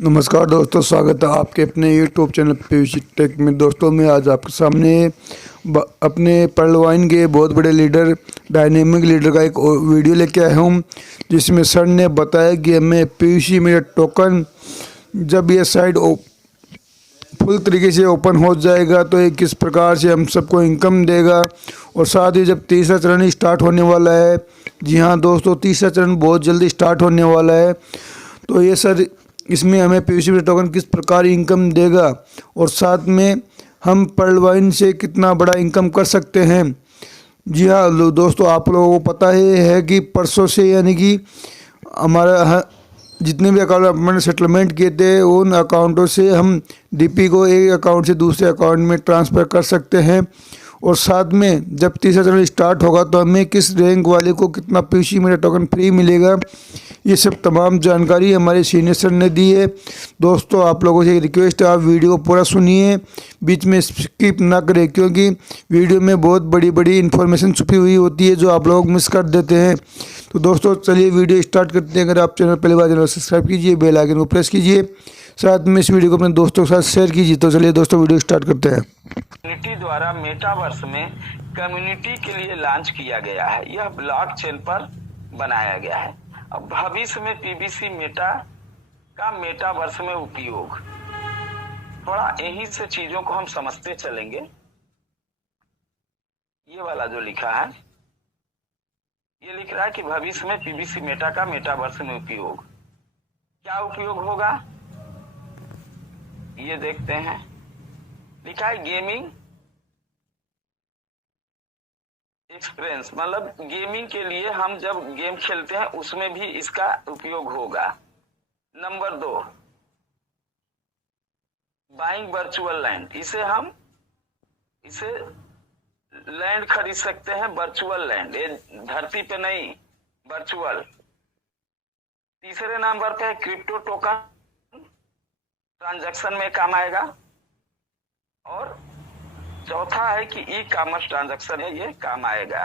नमस्कार दोस्तों, स्वागत है आपके अपने यूट्यूब चैनल पीयूष टेक में। दोस्तों मैं आज आपके सामने अपने पर्लवाइन के बहुत बड़े लीडर डायनेमिक लीडर का एक वीडियो लेके आया हूँ, जिसमें सर ने बताया कि हमें पीयूसी में टोकन जब ये साइट फुल तरीके से ओपन हो जाएगा तो ये किस प्रकार से हम सबको इनकम देगा। और साथ ही जब तीसरा चरण स्टार्ट होने वाला है, जी हाँ दोस्तों, तीसरा चरण बहुत जल्दी स्टार्ट होने वाला है, तो ये सर इसमें हमें पीयूसी टोकन किस प्रकार इनकम देगा और साथ में हम पर्लवाइन से कितना बड़ा इनकम कर सकते हैं। जी हाँ दोस्तों, आप लोगों को पता ही है कि परसों से यानी कि हमारा जितने भी अकाउंट मैंने सेटलमेंट किए थे उन अकाउंटों से हम डीपी को एक अकाउंट से दूसरे अकाउंट में ट्रांसफ़र कर सकते हैं। और साथ में जब तीसरा चरण स्टार्ट होगा तो हमें किस रैंक वाले को कितना पीयूसी मेरा टोकन फ्री मिलेगा, ये सब तमाम जानकारी हमारे सीनियर सर ने दी है। दोस्तों आप लोगों से एक रिक्वेस्ट है, आप वीडियो को पूरा सुनिए, बीच में स्किप ना करें, क्योंकि वीडियो में बहुत बड़ी बड़ी इन्फॉर्मेशन छुपी हुई होती है जो आप लोग मिस कर देते हैं। तो दोस्तों चलिए वीडियो स्टार्ट करते हैं। अगर आप चैनल पहली बार चैनल सब्सक्राइब कीजिए, बेल आइकन को प्रेस कीजिए, साथ में इस वीडियो को अपने दोस्तों के साथ शेयर कीजिए। तो चलिए दोस्तों वीडियो स्टार्ट करते हैं। कम्युनिटी द्वारा मेटावर्स में कम्युनिटी के लिए लॉन्च किया गया है। यह ब्लॉकचेन पर बनाया गया है। अब भविष्य में पीबीसी मेटा का मेटावर्स में उपयोग, थोड़ा यहीं से चीजों को हम समझते चलेंगे। ये वाला जो लिखा है, ये लिख रहा है कि भविष्य में पीबीसी मेटा का मेटावर्स में उपयोग। क्या उपयोग होगा ये देखते हैं। लिखा है गेमिंग एक्सपीरियंस, मतलब गेमिंग के लिए हम जब गेम खेलते हैं उसमें भी इसका उपयोग होगा। नंबर 2, बाइंग वर्चुअल लैंड, इसे लैंड खरीद सकते हैं, वर्चुअल लैंड, ये धरती पे नहीं, वर्चुअल। तीसरे नंबर पे क्रिप्टो टोकन, ट्रांजैक्शन में काम आएगा। और चौथा है कि ई कॉमर्स ट्रांजैक्शन है, ये काम आएगा।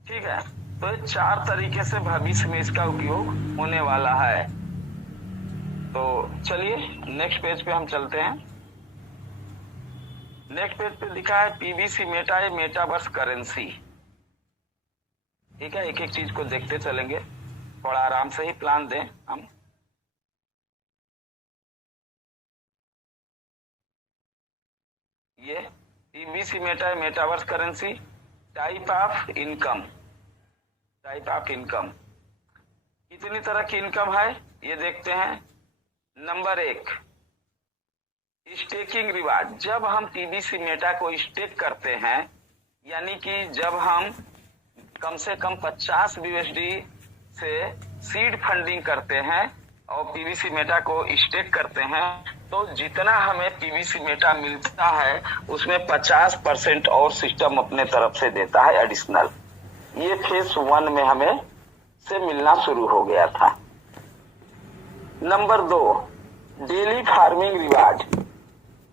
ठीक है, तो ये 4 तरीके से भविष्य में इसका उपयोग होने वाला है। तो चलिए नेक्स्ट पेज पे हम चलते हैं। नेक्स्ट पेज पे लिखा है PBC meta a metaverse currency. ठीक है, एक एक चीज को देखते चलेंगे, थोड़ा आराम से ही प्लान दें हम। ये PBC meta a metaverse currency, type of income. कितनी तरह की इनकम है ये देखते हैं। Number 1, staking reward. जब हम पीबीसी मेटा को स्टेक करते हैं, यानी कि जब हम कम से कम 50 यूएसडी से सीड फंडिंग करते हैं और पीबीसी मेटा को स्टेक करते हैं, तो जितना हमें पीबीसी मेटा मिलता है उसमें 50% और सिस्टम अपने तरफ से देता है एडिशनल। ये फेज 1 में हमें से मिलना शुरू हो गया था। Number 2, daily farming reward.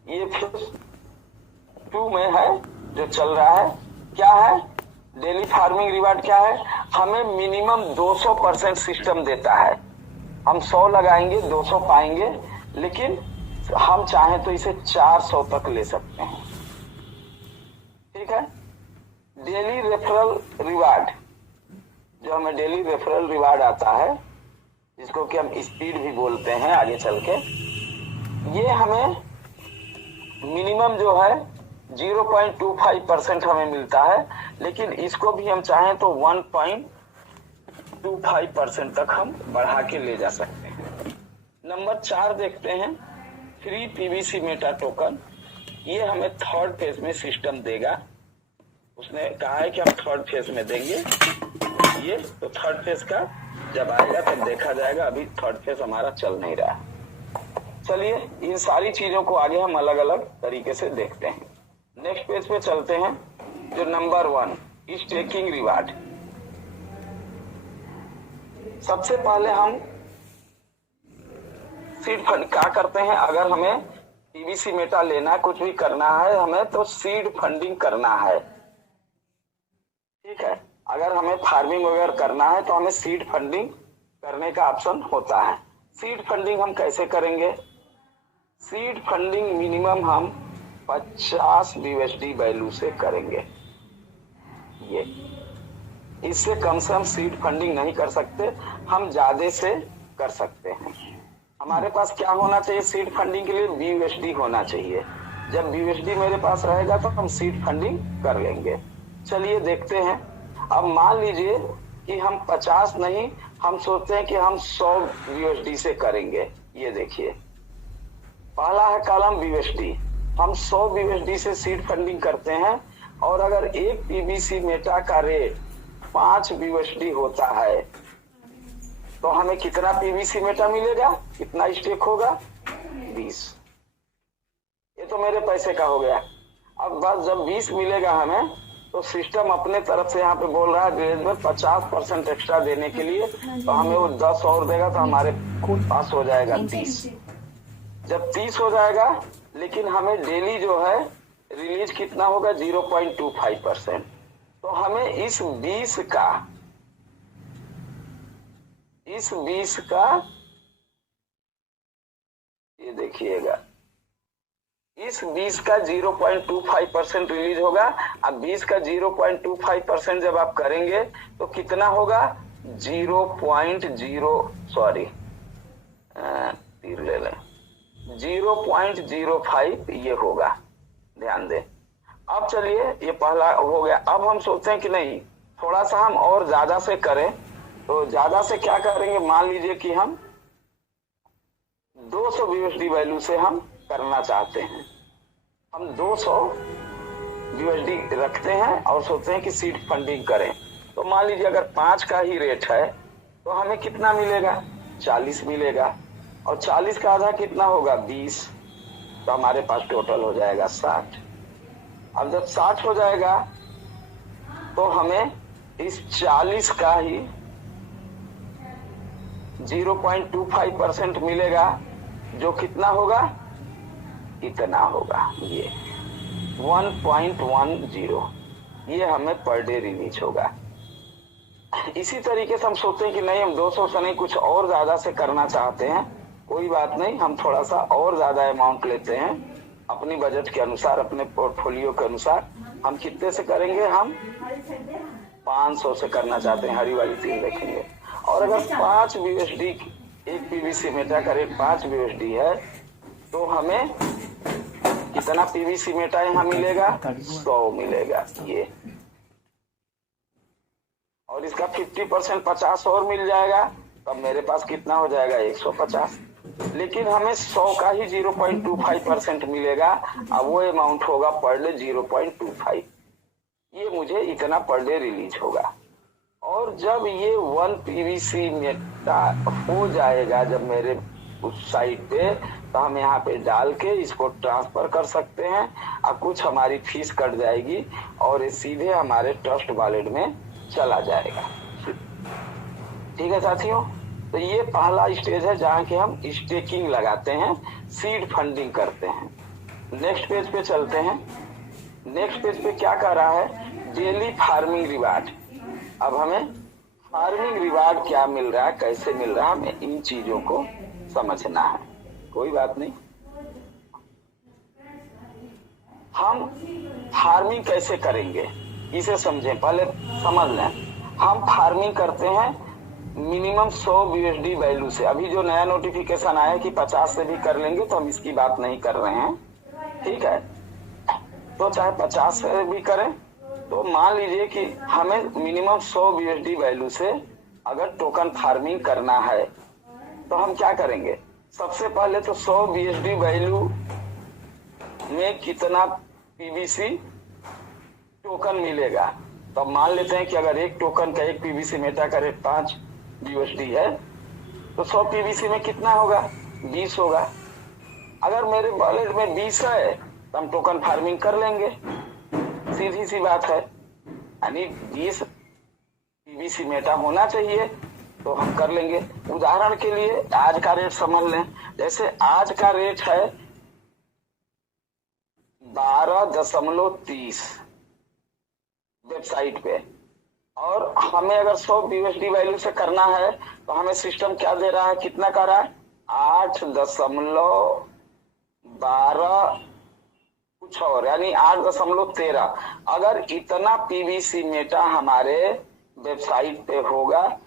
ये फेज 2 में है जो चल रहा है। क्या है डेली फार्मिंग रिवार्ड? क्या है, हमें मिनिमम 200% सिस्टम देता है। हम 100 लगाएंगे 200 पाएंगे, लेकिन हम चाहें तो इसे 400 तक ले सकते हैं। ठीक है, डेली रेफरल रिवार्ड, जो हमें डेली रेफरल रिवार्ड आता है, जिसको कि हम स्पीड भी बोलते हैं आगे चल के, ये हमें मिनिमम जो है 0.25% हमें मिलता है, लेकिन इसको भी हम चाहें तो 1.25% तक हम बढ़ा के ले जा सकते हैं। नंबर 4 देखते हैं, फ्री पीबीसी मेटा टोकन। ये हमें 3rd फेज में सिस्टम देगा। उसने कहा है कि हम 3rd फेज में देंगे ये, तो 3rd फेज का जब आएगा तब देखा जाएगा। अभी 3rd फेज हमारा चल नहीं रहा। चलिए इन सारी चीजों को आगे हम अलग अलग तरीके से देखते हैं। नेक्स्ट पेज पे चलते हैं, जो नंबर 1, स्टेकिंग रिवार्ड। सबसे पहले हम सीड फंड क्या करते हैं। अगर हमें पीबीसी मेटा लेना, कुछ भी करना है हमें, तो सीड फंडिंग करना है। ठीक है, अगर हमें फार्मिंग वगैरह करना है तो हमें सीड फंडिंग करने का ऑप्शन होता है। सीड फंडिंग हम कैसे करेंगे? सीड फंडिंग मिनिमम हम 50 BUSD वैल्यू से करेंगे। ये इससे कम से हम सीड फंडिंग नहीं कर सकते, हम ज्यादा से कर सकते हैं। हमारे पास क्या होना चाहिए सीड फंडिंग के लिए? BUSD होना चाहिए। जब BUSD मेरे पास रहेगा तो हम सीड फंडिंग कर लेंगे। चलिए देखते हैं। अब मान लीजिए कि हम 50 नहीं, हम सोचते हैं कि हम 100 BUSD से करेंगे। ये देखिए, पहला है कॉलम BUSD। हम 100 BUSD से सीड फंडिंग करते हैं, और अगर एक PBC मेटा का रेट 5 BUSD होता है तो हमें कितना PBC मेटा मिलेगा? कितना स्टेक होगा? 20। ये तो मेरे पैसे का हो गया। अब बस जब 20 मिलेगा हमें, तो सिस्टम अपने तरफ से यहाँ पे बोल रहा है ड्रेज में 50% एक्स्ट्रा देने के लिए, तो हमें वो 10 और देगा, तो हमारे पास हो जाएगा 30। जब 30 हो जाएगा, लेकिन हमें डेली जो है रिलीज कितना होगा? 0.25%। तो हमें इस 20 का ये देखिएगा, इस 20 का 0.25% रिलीज होगा। अब 20 का 0.25% जब आप करेंगे तो कितना होगा? 0.05 ये होगा। ध्यान दें। अब चलिए, ये पहला हो गया। अब हम सोचते हैं कि नहीं, थोड़ा सा हम और ज्यादा से करें। तो ज्यादा से क्या करेंगे? मान लीजिए कि हम 200 BUSD वैल्यू से हम करना चाहते हैं। हम 200 BUSD रखते हैं और सोचते हैं कि सीड फंडिंग करें। तो मान लीजिए अगर 5 का ही रेट है तो हमें कितना मिलेगा? 40 मिलेगा। और 40 का आधा कितना होगा? 20। तो हमारे पास टोटल हो जाएगा 60। अब जब 60 हो जाएगा तो हमें इस 40 का ही 0.25% मिलेगा, जो कितना होगा? इतना होगा। ये 1.10 ये हमें पर डे रिलीज होगा। इसी तरीके से हम सोचते हैं कि नहीं, हम 200 से नहीं, कुछ और ज्यादा से करना चाहते हैं। कोई बात नहीं, हम थोड़ा सा और ज्यादा अमाउंट लेते हैं अपनी बजट के अनुसार, अपने पोर्टफोलियो के अनुसार। हम कितने से करेंगे? हम 500 से करना चाहते हैं। हरी वाली 3 देखेंगे। और अगर 5 BUSD, एक PBC मेटा का रेट 5 BUSD है, तो हमें कितना PBC मेटा यहाँ मिलेगा? 100 मिलेगा। ये और इसका 50% 50 और मिल जाएगा, तब मेरे पास कितना हो जाएगा? 150। लेकिन हमें 100 का ही 0.25% मिलेगा। अब वो अमाउंट होगा पर डे 0.25। ये मुझे इतना पर डे रिलीज होगा। और जब ये 1 PBC मेटा हो जाएगा, जब मेरे उस साइट पे, तो हम यहाँ पे डाल के इसको ट्रांसफर कर सकते हैं। अब कुछ हमारी फीस कट जाएगी और ये सीधे हमारे ट्रस्ट वॉलेट में चला जाएगा। ठीक है साथियों, तो ये पहला स्टेज है जहाँ के हम स्टेकिंग लगाते हैं, सीड फंडिंग करते हैं। नेक्स्ट पेज पे चलते हैं। नेक्स्ट पेज पे क्या कर रहा है? Daily farming reward. अब हमें फार्मिंग रिवार्ड क्या मिल रहा है, कैसे मिल रहा है, हमें इन चीजों को समझना है। कोई बात नहीं, हम फार्मिंग कैसे करेंगे इसे समझें, पहले समझ लें। हम फार्मिंग करते हैं मिनिमम 100 BUSD वैल्यू से। अभी जो नया नोटिफिकेशन आया कि 50 से भी कर लेंगे, तो हम इसकी बात नहीं कर रहे हैं। ठीक है, तो चाहे 50 से भी करें, तो मान लीजिए कि हमें मिनिमम 100 BUSD वैल्यू से अगर टोकन फार्मिंग करना है, तो हम क्या करेंगे? सबसे पहले तो 100 BUSD वैल्यू में कितना PBC टोकन मिलेगा। तो मान लेते हैं कि अगर एक टोकन का, एक PBC मेटा का रेट 5 BUSD है, तो 100 PBC में कितना होगा? 20 होगा। अगर मेरे वॉलेट में 20 है तो हम टोकन फार्मिंग कर लेंगे, सीधी सी बात है। यानी 20 PBC मेटा होना चाहिए, तो हम कर लेंगे। उदाहरण के लिए आज का रेट समझ लें। जैसे आज का रेट है 12.30 वेबसाइट पे, और हमें अगर 100 BUSD वैल्यू से करना है, तो हमें सिस्टम क्या दे रहा है? कितना कर रहा है? 8.12 कुछ और, यानी 8.13। अगर इतना पीवीसी मेटा हमारे वेबसाइट पे होगा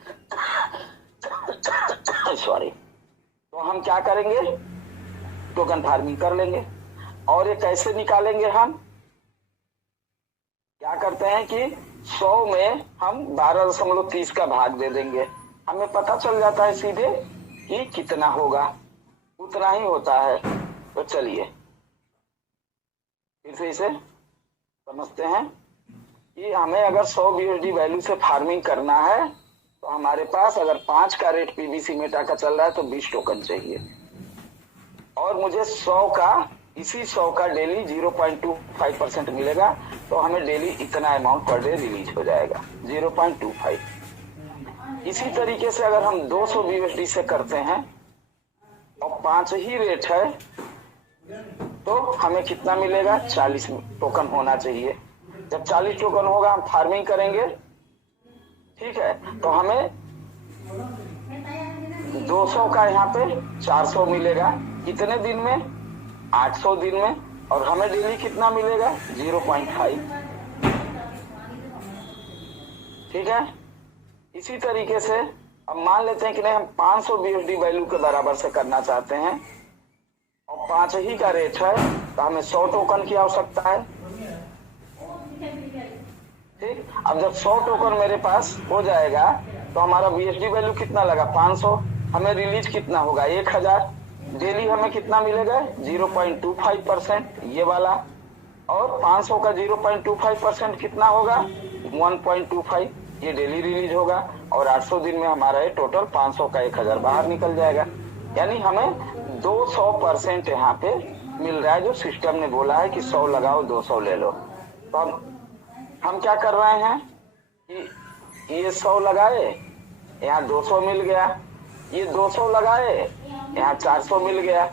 सॉरी, तो हम क्या करेंगे, टोकन फार्मिंग कर लेंगे। और ये कैसे निकालेंगे, हम क्या करते हैं कि 100 में हम 12.30 का भाग दे देंगे, हमें पता चल जाता है सीधे कि कितना होगा, उतना ही होता है। तो चलिए फिर से इसे समझते हैं कि हमें अगर 100 BUSD वैल्यू से फार्मिंग करना है तो हमारे पास अगर 5 का रेट पीवीसी मेटा का चल रहा है तो 20 टोकन चाहिए, और मुझे 100 का, इसी 100 का डेली 0.25% मिलेगा, तो हमें डेली इतना अमाउंट पर डे रिलीज हो जाएगा 0.25। इसी तरीके से अगर हम 200 BUSD से करते हैं और 5 ही रेट है तो हमें कितना मिलेगा, 40 टोकन होना चाहिए। जब 40 टोकन होगा हम फार्मिंग करेंगे, ठीक है, तो हमें 200 का यहाँ पे 400 मिलेगा, कितने दिन में, 800 दिन में, और हमें डेली कितना मिलेगा, 0.5। ठीक है। इसी तरीके से अब मान लेते हैं कि नहीं, हम 500 BUSD वैल्यू के बराबर से करना चाहते हैं और 5 ही का रेट है, तो हमें 100 टोकन की आवश्यकता है। ठीक, अब जब 100 टोकन मेरे पास हो जाएगा तो हमारा BUSD वैल्यू कितना लगा, 500, हमें रिलीज कितना होगा, 1000। डेली हमें कितना मिलेगा, 0.25% ये वाला, और 500 का 0.25% कितना होगा, 1.25, ये डेली रिलीज होगा, और 800 दिन में हमारा ये टोटल 500 का 1000 बाहर निकल जाएगा। यानी हमें 200% यहाँ पे मिल रहा है, जो सिस्टम ने बोला है कि 100 लगाओ 200 ले लो। तो हम क्या कर रहे हैं कि ये 100 लगाए, यहाँ 200 मिल गया, ये 200 लगाए, यहाँ 400 मिल गया,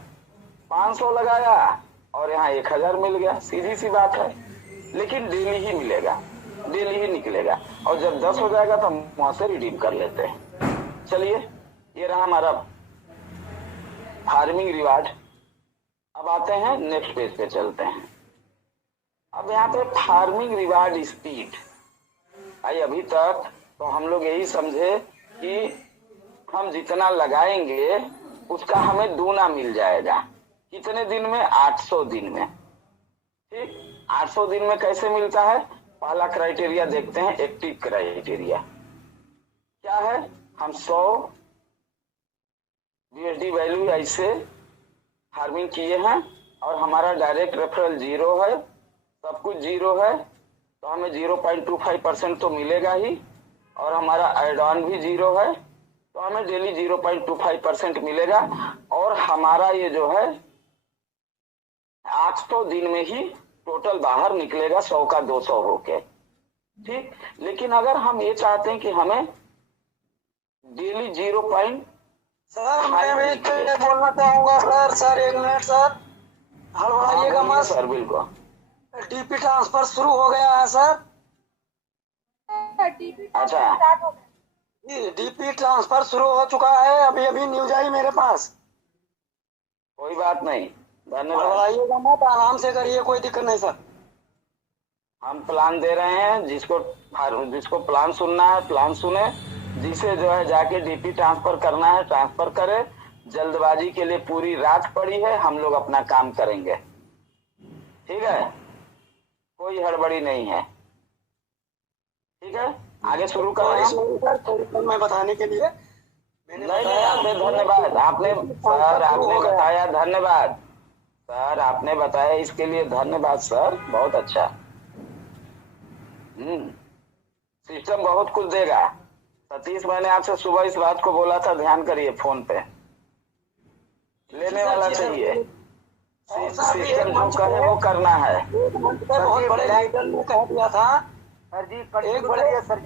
500 लगाया और यहाँ 1000 मिल गया, सीधी सी बात है। लेकिन डेली ही मिलेगा, डेली ही निकलेगा, और जब 10 हो जाएगा तो हम वहां से रिडीम कर लेते हैं। चलिए, ये रहा हमारा फार्मिंग रिवार्ड। अब आते हैं नेक्स्ट पेज पे, चलते हैं। अब यहाँ पे फार्मिंग रिवार्ड स्पीड, भाई अभी तक तो हम लोग यही समझे कि हम जितना लगाएंगे उसका हमें दूना मिल जाएगा, कितने दिन में, 800 दिन में। ठीक, 800 दिन में कैसे मिलता है, पहला क्राइटेरिया देखते हैं, एक्टिव क्राइटेरिया क्या है। हम 100 BUSD वैल्यू ऐसे फार्मिंग किए हैं और हमारा डायरेक्ट रेफरल 0 है, सब कुछ 0 है, तो हमें 0.25% तो मिलेगा ही, और हमारा एड ऑन भी 0 है, तो हमें डेली 0.25% मिलेगा, और हमारा ये जो है 800 दिन में ही टोटल बाहर निकलेगा 100 का 200 होके। ठीक, लेकिन अगर हम ये चाहते हैं कि हमें डेली 0. सर मैं भी तो ये बोलना चाहूंगा सर 1 मिनट सर, हड़बड़ाइएगा मत सर। बिल्कुल, डीपी ट्रांसफर शुरू हो गया है सर। अच्छा, डीपी ट्रांसफर शुरू हो चुका है, अभी अभी न्यूज आई मेरे पास। कोई बात नहीं, धन्यवाद। हड़बड़ाइएगा मत, आराम से करिए, कोई दिक्कत नहीं सर। हम प्लान दे रहे हैं, जिसको प्लान सुनना है प्लान सुने, जिसे जो है जाके डीपी ट्रांसफर करना है ट्रांसफर करे। जल्दबाजी के लिए पूरी रात पड़ी है, हम लोग अपना काम करेंगे, ठीक है, कोई हड़बड़ी नहीं है। ठीक है, आगे शुरू कर रहे हैं। मैं बताने के लिए नहीं, आपने धन्यवाद, आपने सर आपने बताया, धन्यवाद सर, आपने बताया, इसके लिए धन्यवाद सर, बहुत अच्छा। सिस्टम बहुत कुछ देगा। सतीश, मैंने आपसे सुबह इस बात को बोला था, ध्यान करिए, फोन पे लेने वाला चाहिए, सिस्टम जो कहे वो करना है। बहुत बड़े लीडर ने कह दिया था सर जी, एक बड़े सर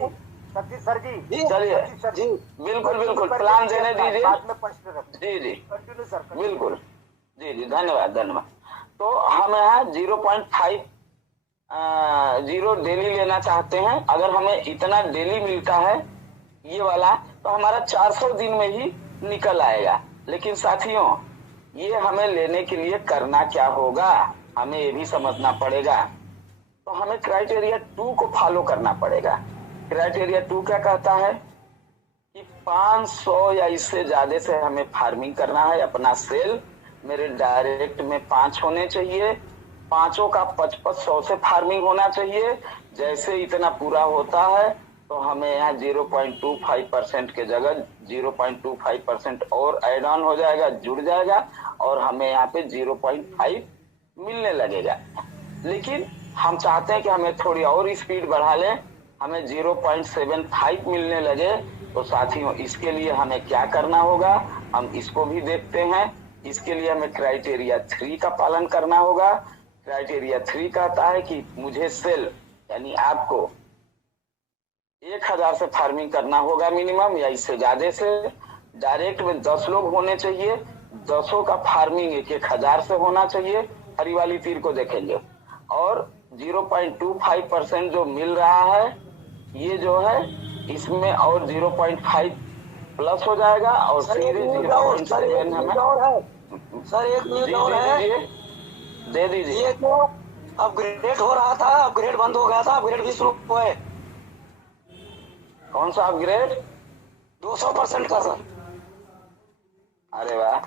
जी चलिए जी, बिल्कुल बिल्कुल, प्लान देने दीजिए। बाद में प्रश्न रखें। जी कंटिन्यू सर, बिल्कुल, जी धन्यवाद। तो हम यहाँ 0.50 डेली लेना चाहते हैं। अगर हमें इतना डेली मिलता है ये वाला, तो हमारा 400 दिन में ही निकल आएगा। लेकिन साथियों ये हमें लेने के लिए करना क्या होगा, हमें ये भी समझना पड़ेगा। तो हमें क्राइटेरिया 2 को फॉलो करना पड़ेगा। क्राइटेरिया 2 क्या कहता है कि 500 या इससे ज्यादा से हमें फार्मिंग करना है। अपना सेल मेरे डायरेक्ट में 5 होने चाहिए, 5 का 5500 से फार्मिंग होना चाहिए। जैसे इतना पूरा होता है तो हमें यहाँ 0.25% के जगह 0.25% और एड ऑन हो जाएगा, जुड़ जाएगा और हमें यहाँ पे 0.5 मिलने लगेगा। लेकिन हम चाहते हैं कि हमें थोड़ी और स्पीड बढ़ा लें, हमें 0.75 मिलने लगे। तो साथियों इसके लिए हमें क्या करना होगा, हम इसको भी देखते हैं। इसके लिए हमें क्राइटेरिया 3 का पालन करना होगा। क्राइटेरिया 3 कहता है कि मुझे सेल यानी आपको 1000 से फार्मिंग करना होगा मिनिमम, या इससे ज्यादा से। डायरेक्ट में 10 लोग होने चाहिए, 10 का फार्मिंग 1000 से होना चाहिए। हरी वाली तीर को देखेंगे। और 0.25% जो मिल रहा है ये जो है इसमें और 0.5 प्लस हो जाएगा और सीधे 0.7 हमें सर एक मिनट और है, दे दीजिए। ये जो अपग्रेड हो रहा था, अपग्रेड बंद हो गया था, अपग्रेड भी शुरू हुआ है। कौन सा अपग्रेड? 200% का सर। अरे वाह,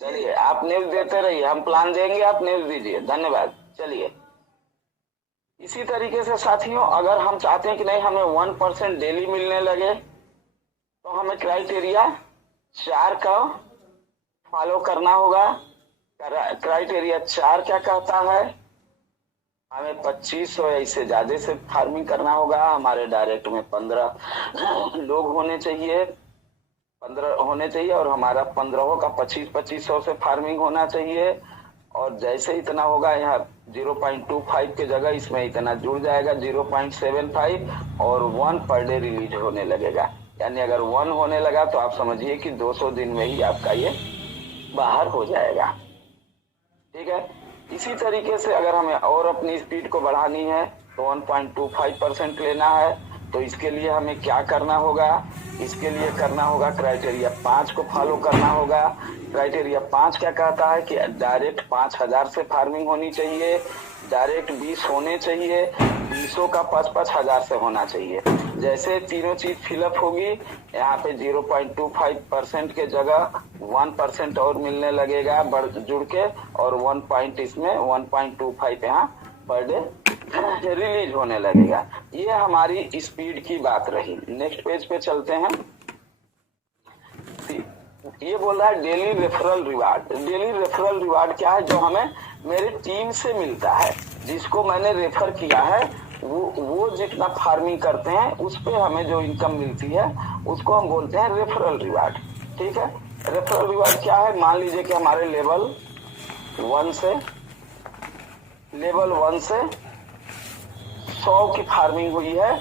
चलिए आप न्यूज देते रहिए, हम प्लान देंगे, आप न्यूज दीजिए। धन्यवाद। चलिए इसी तरीके से साथियों अगर हम चाहते हैं कि नहीं हमें 1% डेली मिलने लगे तो हमें क्राइटेरिया 4 का फॉलो करना होगा। क्राइटेरिया 4 क्या कहता है, हमें 2500 या इससे ज्यादा से फार्मिंग करना होगा। हमारे डायरेक्ट में 15 लोग होने चाहिए, 15 होने चाहिए और हमारा 15 का 2500 से फार्मिंग होना चाहिए। और जैसे इतना होगा यहाँ 0.25 के जगह इसमें इतना जुड़ जाएगा 0.75 और 1 पर डे रिलीज होने लगेगा। यानी अगर 1 होने लगा तो आप समझिए कि 200 दिन में ही आपका ये बाहर हो जाएगा। ठीक है। इसी तरीके से अगर हमें और अपनी स्पीड को बढ़ानी है तो 1.25% लेना है। तो इसके लिए हमें क्या करना होगा, इसके लिए करना होगा क्राइटेरिया 5 को फॉलो करना होगा। क्राइटेरिया 5 क्या कहता है कि डायरेक्ट 5000 से फार्मिंग होनी चाहिए, डायरेक्ट 20 होने चाहिए, 20 का 5-5 से होना चाहिए। जैसे तीनों चीज फिलअप होगी यहाँ पे 0.25% के जगह 1% और मिलने लगेगा बढ़ जुड़ के, और 1 पॉइंट इसमें 1.25 यहाँ पर डे रिलीज होने लगेगा। ये हमारी स्पीड की बात रही। नेक्स्ट पेज पे चलते हैं। ये बोल रहा है daily referral reward. Daily referral reward क्या है, जो हमें मेरे टीम से मिलता है, जिसको मैंने रेफर किया है वो जितना फार्मिंग करते हैं उस पे हमें जो इनकम मिलती है उसको हम बोलते हैं रेफरल रिवार्ड। ठीक है। रेफरल रिवार्ड क्या है, मान लीजिए कि हमारे लेवल 1 से 100 की फार्मिंग हुई है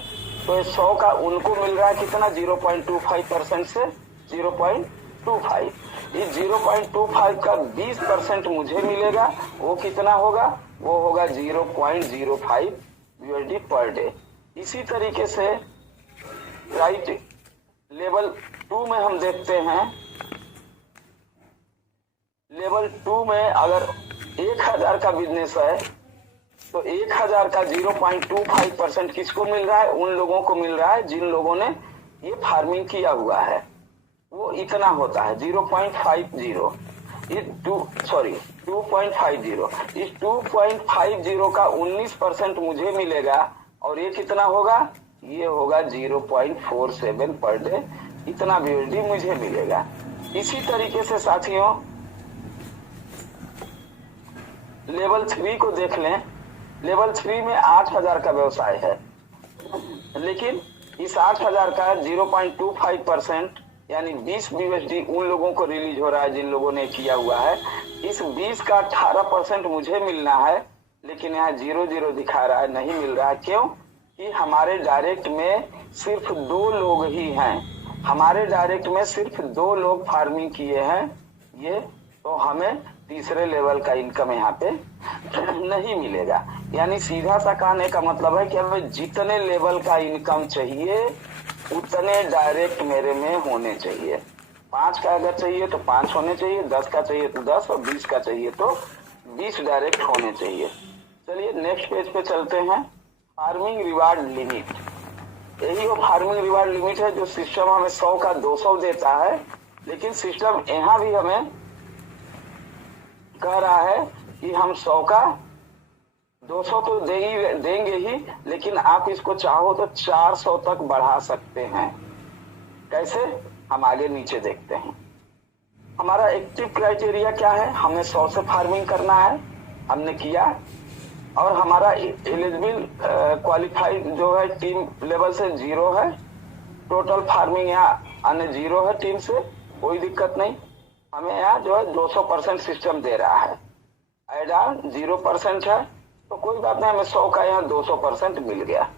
तो 100 का उनको मिल रहा है कितना, 0.25% से 0.25। इस 0.25 का 20% मुझे मिलेगा, वो कितना होगा, वो होगा 0.05 USD पर डे। इसी तरीके से राइट लेवल 2 में हम देखते हैं। लेवल 2 में अगर 1000 का बिजनेस है तो 1000 का 0.25% किसको मिल रहा है, उन लोगों को मिल रहा है जिन लोगों ने ये फार्मिंग किया हुआ है। वो इतना होता है 0.50। इस 2.50 इस 2.50 का 19% मुझे मिलेगा और ये कितना होगा, ये होगा 0.47 पर डे। इतना BUSD मुझे मिलेगा। इसी तरीके से साथियों लेवल 3 को देख लें। लेवल 3 में 8000 का व्यवसाय है, लेकिन इस 8000 का 0.25% यानी 20 BUSD उन लोगों को रिलीज हो रहा है जिन लोगों ने किया हुआ है। इस 20 का 18% मुझे मिलना है, लेकिन यहाँ 0 दिखा रहा है, नहीं मिल रहा है। क्यों कि हमारे डायरेक्ट में सिर्फ 2 लोग ही हैं। हमारे डायरेक्ट में सिर्फ 2 लोग फार्मिंग किए हैं ये, तो हमें तीसरे लेवल का इनकम यहाँ पे नहीं मिलेगा। यानी सीधा सा कहने का मतलब है कि हमें जितने लेवल का इनकम चाहिए उतने डायरेक्ट मेरे में होने चाहिए। 5 का अगर चाहिए तो 5 होने चाहिए, 10 का चाहिए तो 10 और 20 का चाहिए तो 20 डायरेक्ट होने चाहिए। चलिए नेक्स्ट पेज पे चलते हैं। फार्मिंग रिवार्ड लिमिट, यही वो फार्मिंग रिवार्ड लिमिट है जो सिस्टम हमें 100 का 200 देता है, लेकिन सिस्टम यहाँ भी हमें कह रहा है कि हम 100 का 200 तो देंगे ही, लेकिन आप इसको चाहो तो 400 तक बढ़ा सकते हैं। कैसे, हम आगे नीचे देखते हैं। हमारा एक्टिव क्राइटेरिया क्या है, हमें 100 से फार्मिंग करना है, हमने किया। और हमारा एलिजिबल क्वालिफाइड जो है टीम लेवल से 0 है, टोटल फार्मिंग यहाँ अन्य 0 है, टीम से कोई दिक्कत नहीं। हमें यहाँ जो है 200% सिस्टम दे रहा है, एड ऑन 0% है तो कोई बात नहीं, हमें 100 का यहाँ 200% मिल गया।